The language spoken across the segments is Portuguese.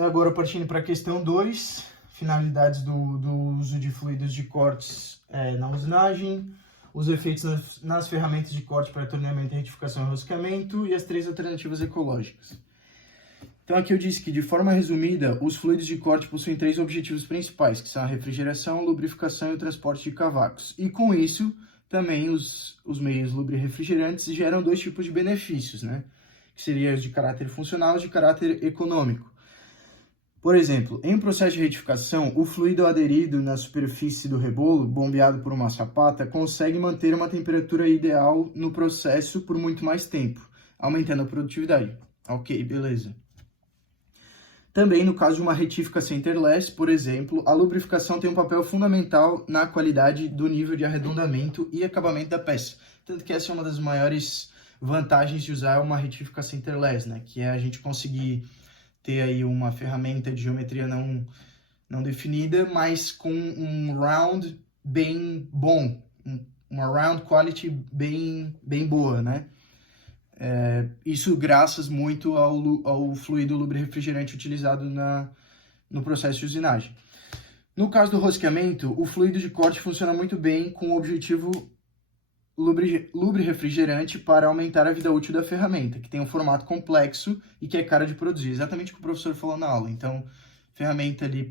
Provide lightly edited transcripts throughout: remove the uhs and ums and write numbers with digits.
agora partindo para a questão 2, finalidades do uso de fluidos de cortes na usinagem, os efeitos nas ferramentas de corte para torneamento, retificação e rosqueamento e as 3 alternativas ecológicas. Então aqui eu disse que, de forma resumida, os fluidos de corte possuem 3 objetivos principais, que são a refrigeração, lubrificação e o transporte de cavacos. E com isso, também os meios lubrifrigerantes geram 2 tipos de benefícios, né? Que seriam os de caráter funcional e de caráter econômico. Por exemplo, em um processo de retificação, o fluido aderido na superfície do rebolo, bombeado por uma sapata, consegue manter uma temperatura ideal no processo por muito mais tempo, aumentando a produtividade. Ok, beleza. Também, no caso de uma retífica centerless, por exemplo, a lubrificação tem um papel fundamental na qualidade do nível de arredondamento e acabamento da peça. Tanto que essa é uma das maiores vantagens de usar uma retífica centerless, né? Que é a gente conseguir ter aí uma ferramenta de geometria não definida, mas com um round bem bom, uma round quality bem boa, né? Isso graças muito ao fluido lubrifrigerante utilizado no processo de usinagem. No caso do rosqueamento, o fluido de corte funciona muito bem com o objetivo lubrifrigerante para aumentar a vida útil da ferramenta, que tem um formato complexo e que é cara de produzir, exatamente o que o professor falou na aula. Então, ferramenta ali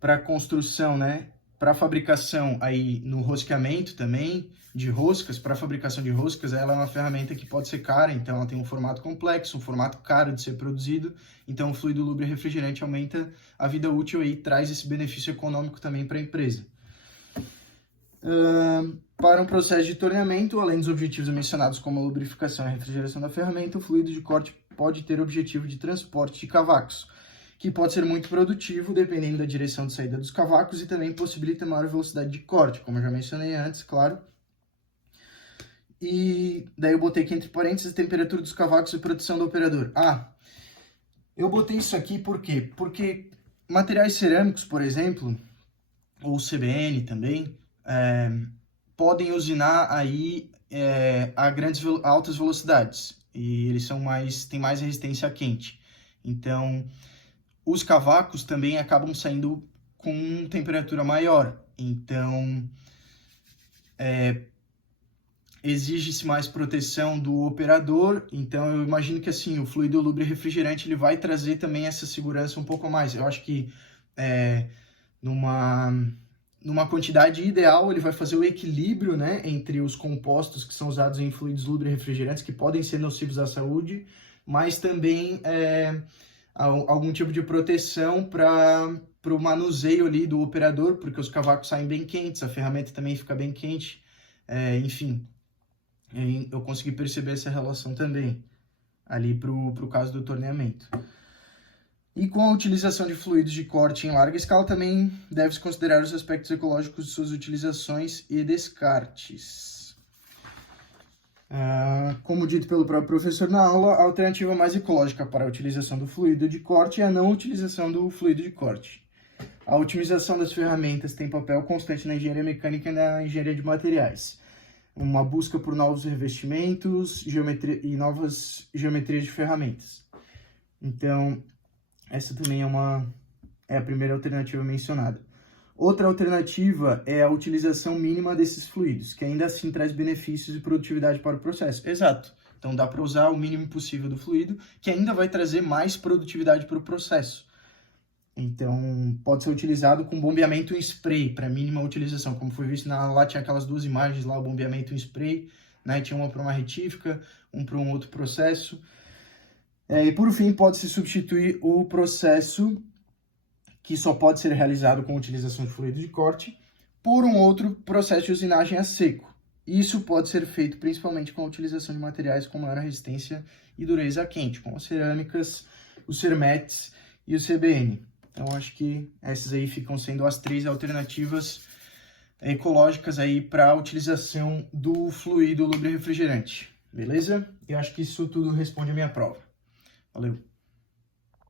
para construção, né? Para fabricação aí no rosqueamento também, de roscas, para fabricação de roscas, ela é uma ferramenta que pode ser cara, então ela tem um formato complexo, um formato caro de ser produzido, então o fluido lubrifrigerante aumenta a vida útil e traz esse benefício econômico também para a empresa. Para um processo de torneamento, além dos objetivos mencionados como a lubrificação e a refrigeração da ferramenta, o fluido de corte pode ter objetivo de transporte de cavacos, que pode ser muito produtivo dependendo da direção de saída dos cavacos e também possibilita maior velocidade de corte, como eu já mencionei antes, claro. E daí eu botei aqui entre parênteses a temperatura dos cavacos e produção do operador. Eu botei isso aqui por quê? Porque materiais cerâmicos, por exemplo, ou CBN também, podem usinar aí a altas velocidades e eles têm mais resistência a quente. Então, os cavacos também acabam saindo com temperatura maior. Então, exige-se mais proteção do operador. Então, eu imagino que assim, o fluido lubrifrigerante ele vai trazer também essa segurança um pouco a mais. Eu acho que numa quantidade ideal, ele vai fazer o equilíbrio, né, entre os compostos que são usados em fluidos lubrifrigerantes, que podem ser nocivos à saúde, mas também algum tipo de proteção para o manuseio ali do operador, porque os cavacos saem bem quentes, a ferramenta também fica bem quente, enfim. Eu consegui perceber essa relação também, ali para o caso do torneamento. E com a utilização de fluidos de corte em larga escala, também deve-se considerar os aspectos ecológicos de suas utilizações e descartes. Como dito pelo próprio professor na aula, a alternativa mais ecológica para a utilização do fluido de corte é a não utilização do fluido de corte. A otimização das ferramentas tem papel constante na engenharia mecânica e na engenharia de materiais. Uma busca por novos revestimentos e novas geometrias de ferramentas. Então, essa também é a primeira alternativa mencionada. Outra alternativa é a utilização mínima desses fluidos, que ainda assim traz benefícios e produtividade para o processo. Exato. Então dá para usar o mínimo possível do fluido, que ainda vai trazer mais produtividade para o processo. Então pode ser utilizado com bombeamento em spray, para mínima utilização. Como foi visto lá, tinha aquelas 2 imagens lá, o bombeamento em spray, né? Tinha uma para uma retífica, um para um outro processo. E por fim, pode-se substituir o processo, que só pode ser realizado com a utilização de fluido de corte, por um outro processo de usinagem a seco. Isso pode ser feito principalmente com a utilização de materiais com maior resistência e dureza a quente, como as cerâmicas, os cermets e o CBN. Então, acho que essas aí ficam sendo as 3 alternativas ecológicas aí para a utilização do fluido lubrifrigerante. Beleza? Eu acho que isso tudo responde a minha prova. Valeu!